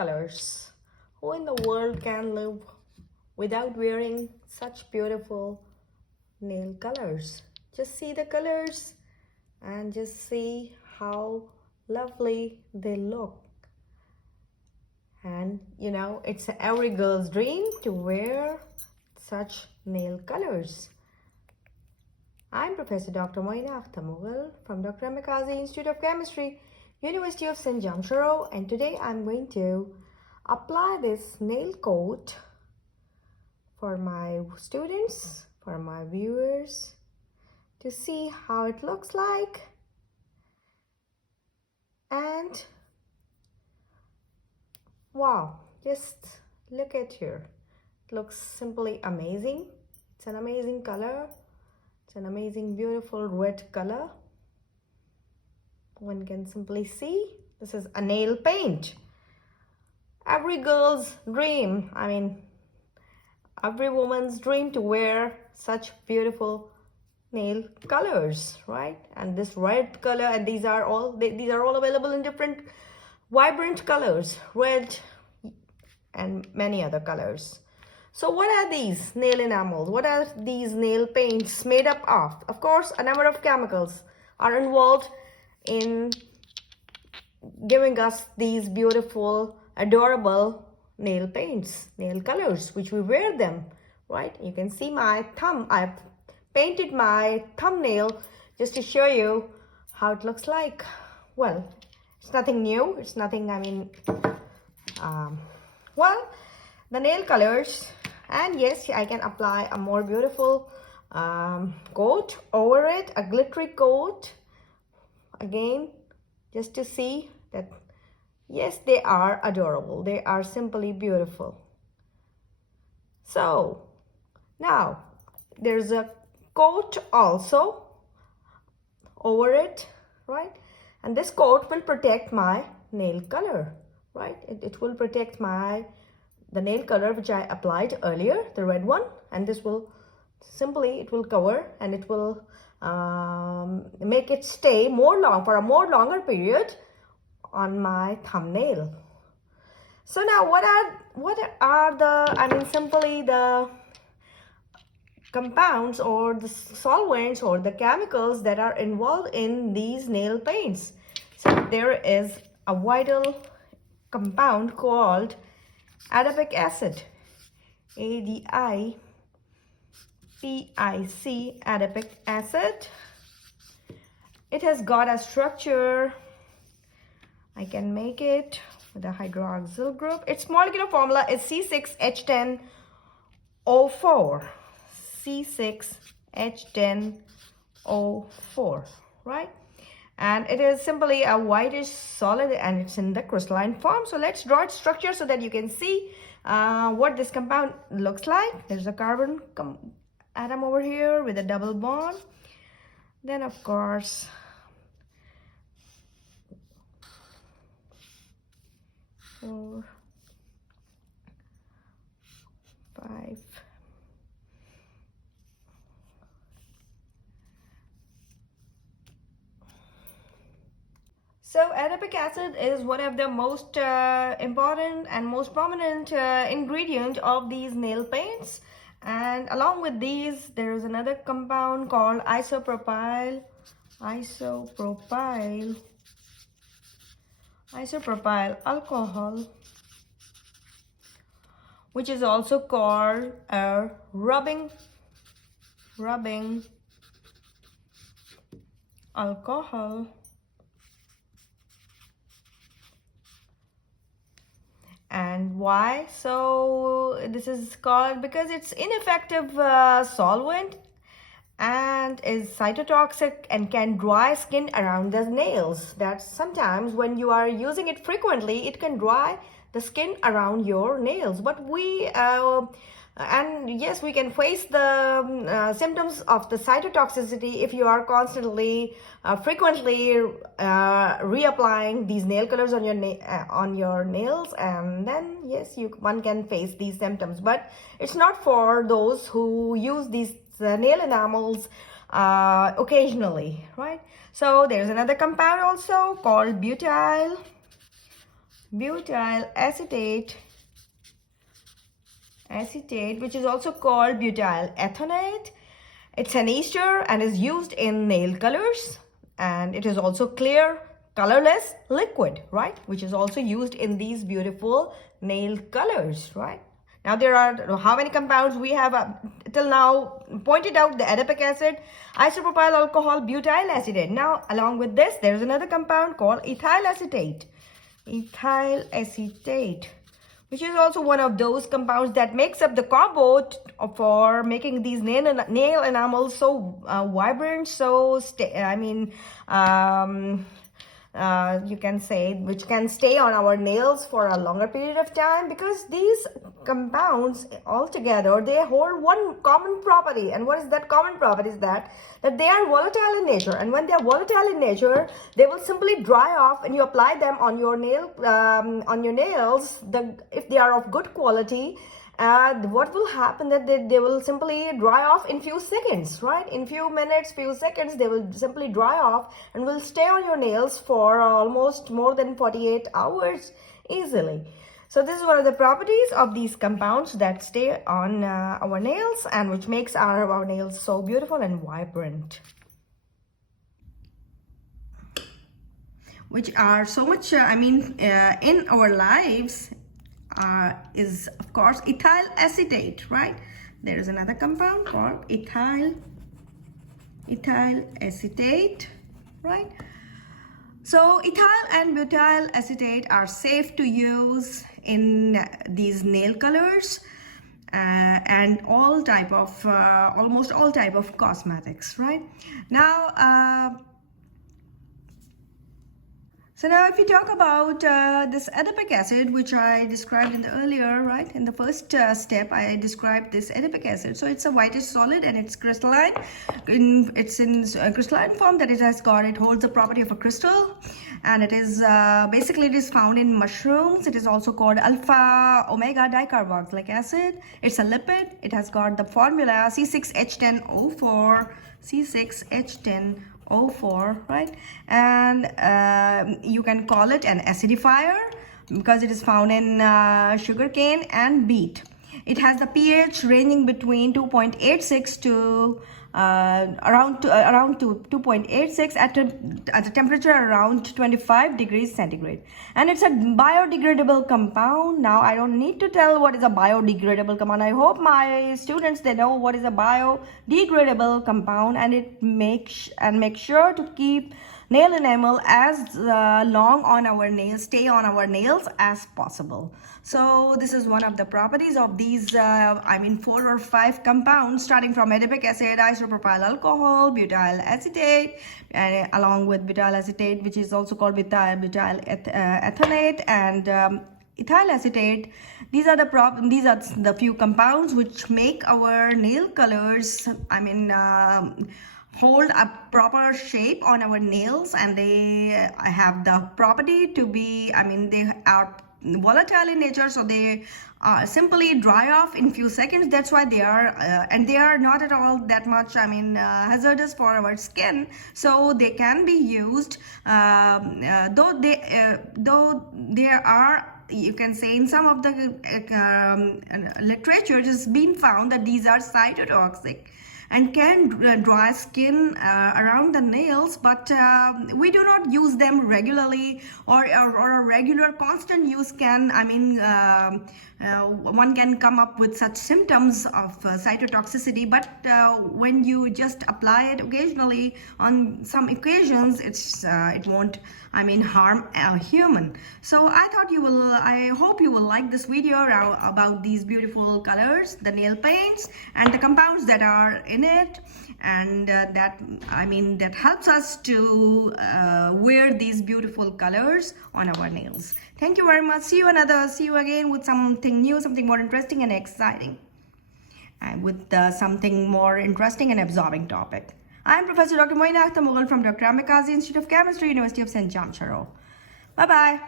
colors. Who in the world can live without wearing such beautiful nail colors? Just see the colors and just see how lovely they look. And you know, it's every girl's dream to wear such nail colors. I'm Professor Dr. Mchem from Dr.Mchem Institute of Chemistry, University of St. Jamshoro, and today I'm going to apply this nail coat for my students, for my viewers, to see how it looks like. And wow, just look at here. It looks simply amazing. It's an amazing color. It's an amazing, beautiful red color. One can simply see this is a nail paint. Every girl's dream, every woman's dream to wear such beautiful nail colors, right? And this red color, and these are all available in different vibrant colors, red and many other colors. So what are these nail enamels? What are these nail paints made up of? Of course, a number of chemicals are involved in giving us these beautiful, adorable nail paints, nail colors, which we wear them, right? You can see my thumb. I've painted my thumbnail just to show you how it looks like. Well, it's nothing new. It's nothing, well, the nail colors. And yes, I can apply a more beautiful coat over it, a glittery coat, again, just to see that, yes, they are adorable. They are simply beautiful. So, now, there's a coat also over it, right? And this coat will protect my nail color, right? It will protect the nail color which I applied earlier, the red one, and this will simply, it will cover and it will make it stay for a more longer period on my thumbnail. So now what are the, simply the compounds or the solvents or the chemicals that are involved in these nail paints? So there is a vital compound called adipic acid, ADIPIC, adipic acid. It has got a structure. I can make it with a hydroxyl group. Its molecular formula is C6H10O4. C6H10O4, right? And it is simply a whitish solid and it's in the crystalline form. So let's draw its structure so that you can see what this compound looks like. There's a carbon atom over here with a double bond. Then of course, 4, 5. So adipic acid is one of the most important and most prominent ingredient of these nail paints. And along with these, there is another compound called isopropyl alcohol, which is also called a rubbing alcohol. And why? So this is called because it's ineffective solvent and is cytotoxic and can dry skin around the nails. That sometimes when you are using it frequently, it can dry the skin around your nails. But and yes, we can face the symptoms of the cytotoxicity if you are constantly, frequently reapplying these nail colors on your nails, and then yes, one can face these symptoms. But it's not for those who use these nail enamels occasionally, right? So there's another compound also called butyl butyl acetate, which is also called butyl ethonate. It's an ester and is used in nail colors, and it is also clear, colorless liquid, right? Which is also used in these beautiful nail colors, right? Now there are how many compounds we have till now pointed out: the adipic acid, isopropyl alcohol, butyl acetate. Now along with this, there is another compound called ethyl acetate. Ethyl acetate, which is also one of those compounds that makes up the combo for making these nail enamels so vibrant, so you can say, which can stay on our nails for a longer period of time, because these compounds altogether, they hold one common property. And what is that common property? Is that they are volatile in nature, and when they are volatile in nature, they will simply dry off, and you apply them on your nails. If they are of good quality, what will happen that they will simply dry off in few seconds, right? In few minutes, few seconds, they will simply dry off and will stay on your nails for almost more than 48 hours easily. So this is one of the properties of these compounds that stay on our nails, and which makes our nails so beautiful and vibrant, which are so much in our lives. Is of course ethyl acetate, right? There is another compound called ethyl acetate, right? So ethyl and butyl acetate are safe to use in these nail colors and all type of almost all type of cosmetics, right? Now so now if you talk about this adipic acid, which I described in the earlier, right? In the first step, I described this adipic acid. So it's a whitish solid, and it's crystalline. It's in crystalline form, that it holds the property of a crystal. And it is basically it is found in mushrooms. It is also called alpha omega dicarboxylic acid. It's a lipid. It has got the formula C6H10O4, C6H10O4, right? And you can call it an acidifier because it is found in sugarcane and beet. It has the pH ranging between 2.86 to around 2.86 at a temperature around 25 degrees centigrade, and it's a biodegradable compound. Now I don't need to tell what is a biodegradable compound. I hope my students, they know what is a biodegradable compound, and it make sure to keep nail enamel as long on our nails, stay on our nails as possible. So this is one of the properties of these 4 or 5 compounds, starting from adipic acid, isopropyl alcohol, butyl acetate, and along with butyl acetate, which is also called butyl ethonate, and ethyl acetate. These are the few compounds which make our nail colors hold a proper shape on our nails, and they have the property to be, they are volatile in nature, so they simply dry off in few seconds. That's why they are and they are not at all that much hazardous for our skin, so they can be used, though there are, you can say, in some of the literature it has been found that these are cytotoxic and can dry skin around the nails, but we do not use them regularly, or a regular constant use can, one can come up with such symptoms of cytotoxicity, but when you just apply it occasionally on some occasions, it won't harm a human. So I hope you will like this video about these beautiful colors, the nail paints and the compounds that are in it, and that helps us to wear these beautiful colors on our nails. Thank you very much. See you again with something new, something more interesting and exciting, and with something more interesting and absorbing topic. I'm Professor Dr. Mchem from Dr.Mchem Institute of Chemistry, University of St. John, Charo. Bye-bye.